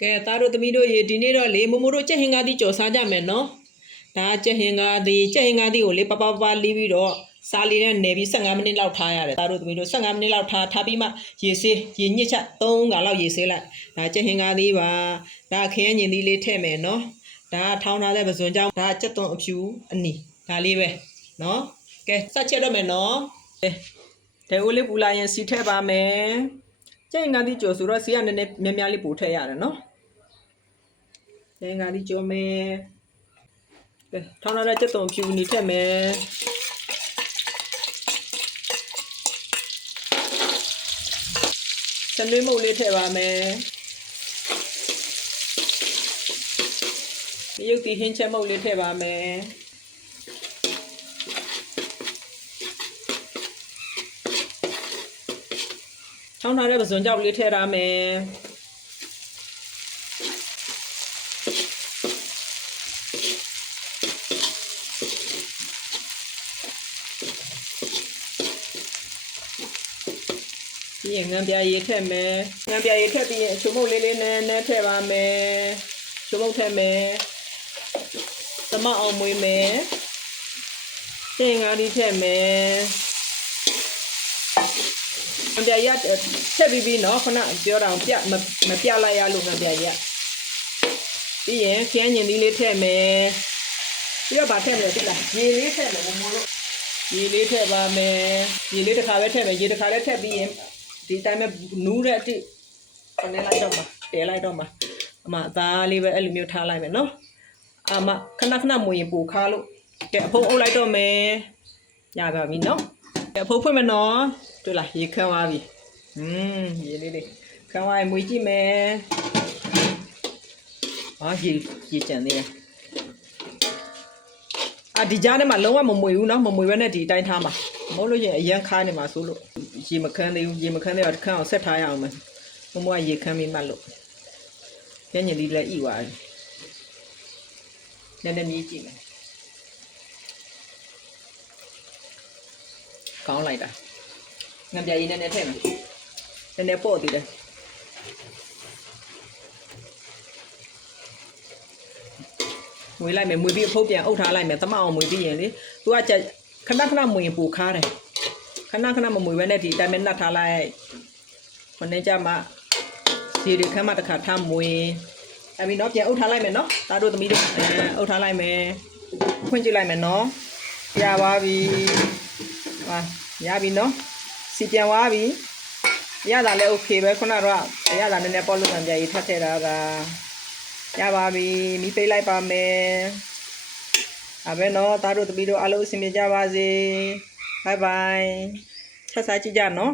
ကဲသားတို့သမီးတို့ရေဒီနေ့တော့လေမမိုးတို့ကြက်ဟင်ကားသီးကြော်စားကြမယ်နော်ဒါကြက်ဟင်ကားသီးကိုလေပပလီးပြီးတော့စားလေးနဲ့နေပြီး15မိနစ်လောက်ထားရတယ်သားတို့သမီးတို့15မိနစ်လောက်ထားပြီးမှရေဆေးရေညစ်ချက်3ခါလောက်ရေဆေးလိုက်ဒါကြက်ဟင်ကားသီးပါဒါခင်းညင်သီးလေးထည့်မယ်နော်ဒါထောင်းထားတဲ့ပဇွန်ကြောင့်ဒါကြက်သွန်အဖြူအနီဒါလေးပဲနော်ကဲစချက်တော့မယ်နော်တဲအိုးလေးပူလာရင်စီထည့်ပါမယ်ကြက်ဟင်ကားသီးကြော်ဆိုတော့စီကနည်းနည်းများများလေးပို့ထည့်ရတယ်နော်ငါဒီကြောမယ်ကဲထောင်းရတဲ့ကြက်သွန်ဖြူနေထက်မယ်စနွေးမုတ်လေးထည့်ပါမယ်ရုပ်တီဟင်းချက်မုတ်လေးထည့်ပါမယ်ထောင်းထားတဲ့ပဇွန်ကြောက်လေးထည့်ရမယ်ဒီငံပြာရည်ထည့်မယ်ငံပြာရည်ထည့်ပြီးရင်ချိုမုတ်လေးလေးနဲ့ထည့်ပါမယ်ချိုမုတ်ထည့်မယ်သမအောင်မွေးမယ်တင်ငါးဒီထည့်မယ်ငံပြာရည်ထည့်ပြီးနော်ခဏပြောတာမပြလိုက်ရလို့ငံပြာရည်ပြီးရင်ခင်းညင်သီးလေးထည့်မယ်ပြီးတော့ဗာထည့်မယ်သိလားရေလေးထည့်မယ်မို့လို့ရေလေးထည့်ပါမယ်ရေလေးတစ်ခါပဲထည့်မယ်ရေတစ်ခါလည်းထည့်ပြီးရင်ဒီတိုင်းပဲနူးတဲ့အတိခနဲ့လိုက်တော့မှာတဲလိုက်တော့မှာအမသားလေးပဲအဲ့လိုမျိုးထားလိုက်မယ်နော်အမခဏမွေရင်ပူခါလို့ကဲအဖုံးအုပ်လိုက်တော့မယ်ရပါပြီနော်ကဲအဖုံးဖွင့်မယ်နော်တွေ့လားရေခမ်းသွားပြီရေလေးခမ်းသွားရင်မွေကြည့်မယ်ရေကြံသေးတယ်ဒီကြားထဲမှာလုံးဝမမွေဘူးနော်မမွေဘဲနဲ့ဒီအတိုင်းထားမှာမဟုတ်လို့ရင်အရန်ခါနေမှာဆိုလို့ရေမခမ်းသေးဘူးရေမခမ်းသေးတော့တစ်ခါအောင်ဆက်ထားရအောင်မယ်မမကရေခမ်းပြီးမှလို့ညညလေးလည်းဣသွားပြီနည်းနည်းမြည်ကြည့်မယ်ကောင်းလိုက်တာငံပြာရည်နည်းနည်းထည့်မယ်နည်းနည်းပေါ့သေးတယ်မွေးလိုက်မယ်မွေးပြီးအဖုတ်ပြန်အုပ်ထားလိုက်မယ်သမအောင်မွေးပြီးရင်လေသူကခဏမွေရင်ပူခါတယ်ခဏမမွေပဲနဲ့ဒီအတိုင်းပဲနှက်ထားလိုက်ခနဲ့ကြမှာစီတွေခမ်းမတစ်ခါထားမွေအဲ့ပြီးတော့ပြန်အုပ်ထားလိုက်မယ်နော်သားတို့သမီးတို့အုပ်ထားလိုက်မယ်ဖွင့်ကြည့်လိုက်မယ်နော်ရပါပြီဟာရပြီနော်စီပြန်သွားပြီရတာလည်း okay ပဲခုနကတော့ရတာနည်းနည်းပေါ့လို့ပြန်ရေးထပ်ထည့်တာကရပါပြီမိပေးလိုက်ပါမယ်အဲ့ပဲနော်သားတို့သမီးတို့အားလုံးအဆင်ပြေကြပါစေဘိုင်ဘိုင်ဆက်စားကြည့်ကြနော်